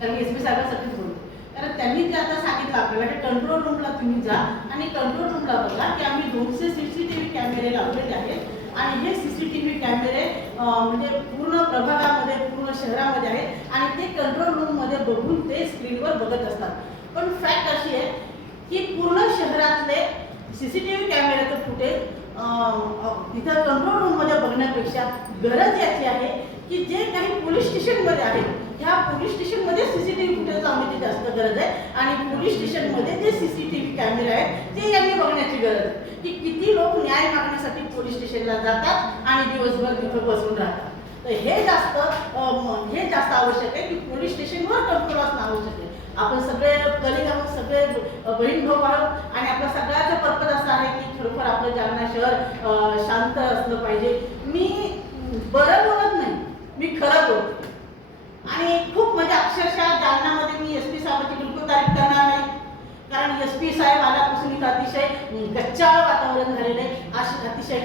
कारण एसपी साहेबांसाठीच बोलतो. कारण त्यांनी जे आता सांगितलं आपल्याला की कंट्रोल रूमला तुम्ही जा आणि कंट्रोल रूमला बघा की आम्ही 200 CCTV कॅमेरे लावलेले आहेत आणि हे CCTV कॅमेरे म्हणजे पूर्ण प्रभागामध्ये पूर्ण शहरामध्ये आहेत आणि ते कंट्रोल रूममध्ये बघून ते स्क्रीनवर बघत असतात. पण फॅक्ट अशी आहे की पूर्ण शहरातले CCTV कॅमेऱ्याचं फुटेज तिथं कंट्रोल रूममध्ये बघण्यापेक्षा गरज याची आहे की जे काही पोलीस स्टेशनमध्ये आहेत ह्या पोलीस स्टेशनमध्ये CCTV फुटेज लावण्याची जास्त गरज आहे आणि पोलीस स्टेशनमध्ये जे CCTV कॅमेरे आहेत ते यांनी बघण्याची गरज आहे की किती लोक न्याय मागण्यासाठी पोलीस स्टेशनला जातात आणि दिवसभर तिथं बसून राहतात. तर हे जास्त आवश्यक आहे की पोलीस स्टेशनवर कंट्रोल असणं आवश्यक आहे. आपण सगळे कलिग आहोत, सगळे बहीण भाऊ आहोत आणि आपला सगळ्याचा पर्पज असा आहे की खरोखर आपलं जालना शहर शांत असलं पाहिजे. मी बरं बोलत नाही, मी खरं बोलते आणि खूप म्हणजे अक्षरशः जालन्यामध्ये मी एसपी साहेबांची बिलकुल तारीफ करणार नाही. कारण एसपी साहेब आल्यापासून इथं अतिशय गच्चाळ वातावरण झालेलं आहे, अतिशय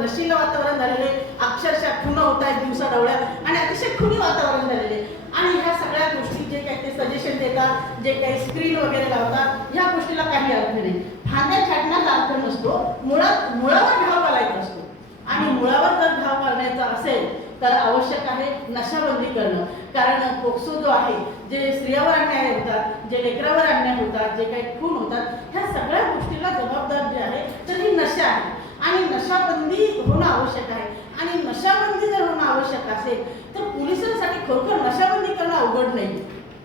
नशीलं वातावरण झालेलं आहे. अक्षरशः खुणं होत आहेत दिवसा डवळ्या आणि अतिशय खुनी वातावरण झालेले आहे. आणि ह्या सगळ्या गोष्टी जे काही ते सजेशन देतात, जे काही स्क्रीन वगैरे लावतात, ह्या गोष्टीला काही अर्थ नाही. फांद्या छाटण्यात अर्थ नसतो, मुळावर घाव घालायचा असतो आणि मुळावर जर घाव घालण्याचा असेल तर आवश्यक आहे नशाबंदी करणं. कारण पोक्सो जो आहे, जे स्त्रियावर अन्याय होतात, जे लेकरावर अन्याय होतात, जे काही खून होतात, ह्या सगळ्या गोष्टीला जबाबदार जे आहे तर ही नशा आहे आणि नशाबंदी होणं आवश्यक आहे. आणि नशाबंदी जर होणं आवश्यक असेल तर पोलिसांसाठी खरोखर नशाबंदी करणं अवघड नाही.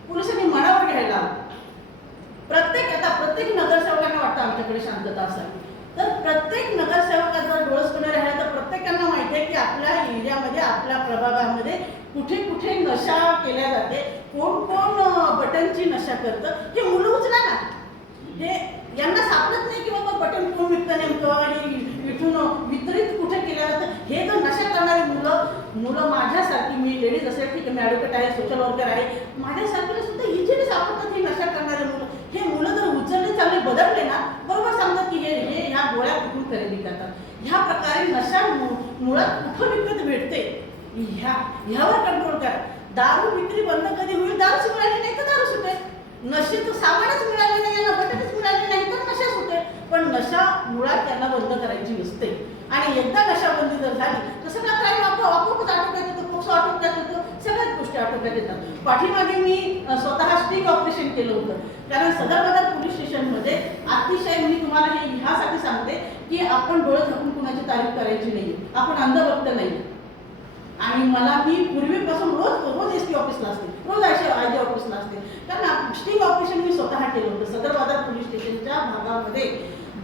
पोलिसांनी मनावर घ्यायला प्रत्येक नगरसेवकांना वाटतं आमच्याकडे शांतता असावी. तर प्रत्येक नगरसेवकाचा डोळसपणे राहिला तर प्रत्येकांना माहिती आहे की आपल्या एरियामध्ये, आपल्या प्रभागामध्ये कुठे कुठे नशा केल्या जाते, कोण कोण बटनची नशा करतं. हे मुलं उचला ना, हे यांना सापडत नाही की बाबा बटन कोण विकतं नेमकं, इथून वितरित कुठे केलं जातं. हे जर नशा करणारी मुलं माझ्यासारखी, मी लेडीज असेल ठीक आहे, मी ॲडव्होकेट आहे, सोशल वर्कर आहे, माझ्यासारखीला सुद्धा इझिली सापडतात ही नशा करणारे मुलं. हे मुलं जर उचलले, चांगले बदलले ना, बरोबर सांगतात की हे ह्या गोळ्या कुठून खरेदी करतात. ह्या प्रकारे नशा मुळात कुठं विकत भेटते ह्यावर कंट्रोल करा. दारू विक्री बंद कधी होईल? दारूच मिळाली नाही तर दारू सुटेल. नशेचं सामानच मिळाले नाही, यांना बटनच मिळाले नाही तर नशा सुटेल. पण नशा मुळात त्यांना बंद करायची नसते आणि एकदा नशाबंदी जर झाली तर सगळा क्राईम आपोआपच आटोक्यात येतो, पोक्सो आटोक्यात येतो, सगळ्याच गोष्टी आटोक्यात येतात. पाठीमागे मी स्वतः स्टिंग ऑपरेशन केलं होतं. कारण सदर पोलीस स्टेशनमध्ये अतिशय, मी तुम्हाला हे ह्यासाठी सांगते की आपण डोळे झाकून कुणाची तारीफ करायची नाही, आपण अंधभक्त नाही. आणि मी पूर्वीपासून रोज एसपी ऑफिसला असते, रोज आयजी ऑफिसला असते. कारण स्टिंग ऑपरेशन मी स्वतः केलं होतं. सदर पोलीस स्टेशनच्या भागामध्ये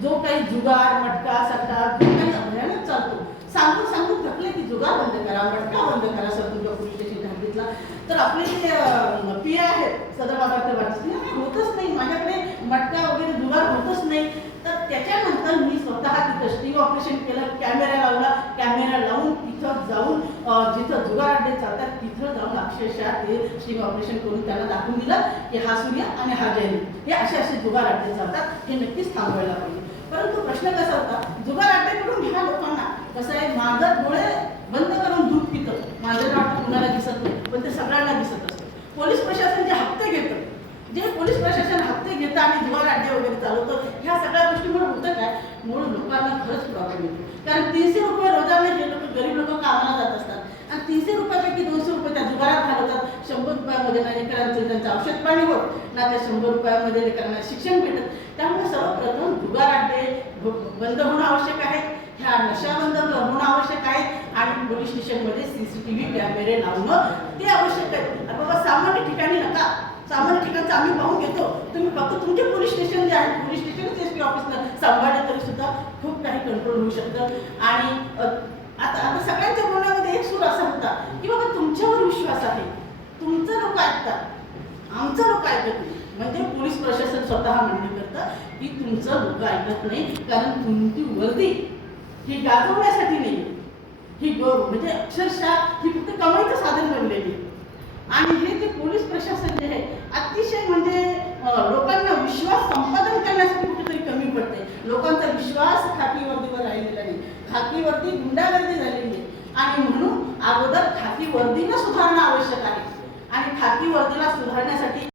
जो काही जुगार, मटका, सट्टा जो काही अभयानक चालतो, सांगून थकले की जुगार बंद करा, मटका बंद करा सर तुमच्या पोलीस स्टेशन हद्दीतला. तर आपले जे PI आहेत सदर होतच नाही, माझ्याकडे मटका वगैरे जुगार होतच नाही. तर त्याच्यानंतर मी स्वतः तिथं स्टिंग ऑपरेशन केलं, कॅमेरा लावला, कॅमेरा लावून तिथं जाऊन जिथं जुगार अड्डे चालतात तिथं जाऊन अक्षरशः ते स्टिंग ऑपरेशन करून त्यांना दाखवून दिलं की हा सूर्य आणि हा जैन, हे असे जुगार अड्डे चालतात, हे नक्कीच थांबवायला पाहिजे. परंतु प्रश्न कसा होता, जुगार अड्डेकडून ह्या लोकांना कसं आहे, माझं डोळे बंद करून दूध पितं, माझं नाव कुणाला दिसत नाही पण ते सगळ्यांना दिसत असतं. पोलीस प्रशासन जे हप्ते घेतं, जे पोलीस प्रशासन हप्ते घेतं आणि जुगार अड्डे वगैरे चालवतं, ह्या सगळ्या गोष्टीमुळे होतं काय, मूळ लोकांना खरंच प्रॉब्लेम येतो. कारण 300 रुपये रोजाने हे लोक, गरीब लोक कामाला जात असतात आणि 300 रुपयापैकी 200 रुपये त्या जुगारात घालवतात. 100 रुपयामध्ये ना लेकरांचं त्यांचं औषध पाणी होत ना, त्या 100 रुपयामध्ये लेकरांना शिक्षण भेटत. त्यामुळे सर्वप्रथम जुगार अड्डे बंद होणं आवश्यक आहे, ह्या नशा बंद होणं आवश्यक आहे आणि पोलीस स्टेशनमध्ये CCTV कॅमेरे लावणं ते आवश्यक आहे. बाबा सामान्य ठिकाणी नका, सामान्य ठिकाणचं आम्ही पाहून घेतो, तुम्ही फक्त तुमचे पोलीस स्टेशन जे आहे, पोलीस स्टेशनच एसपी ऑफिसला सांभाळलं तरी सुद्धा खूप काही कंट्रोल होऊ शकतं. आणि आता सगळ्यांच्या बोलण्यामध्ये एक सूर असा होता की बाबा तुमच्यावर विश्वास आहे, तुमचं लोक ऐकतात, आमचं लोक ऐकत नाही. म्हणजे पोलीस प्रशासन स्वतः मान्य करतं की तुमचं लोक ऐकत नाही, कारण तुमची वर्दी ही गाजवण्यासाठी नाही, ही म्हणजे अक्षरशः ही फक्त कमाईचं साधन बनलेली. आणि हे ते पोलीस प्रशासन जे आहे अतिशय म्हणजे लोकांना विश्वास संपादन करण्यासाठी कुठेतरी कमी पडते. लोकांचा विश्वास खाकी वर्दीवर राहिलेला नाही, खाकी वर्दी गुंडागर्दी झालेली आहे आणि म्हणून अगोदर खाकी वर्दीनं सुधारणं आवश्यक आहे. खाकी वर्दीला सुधारण्यासाठी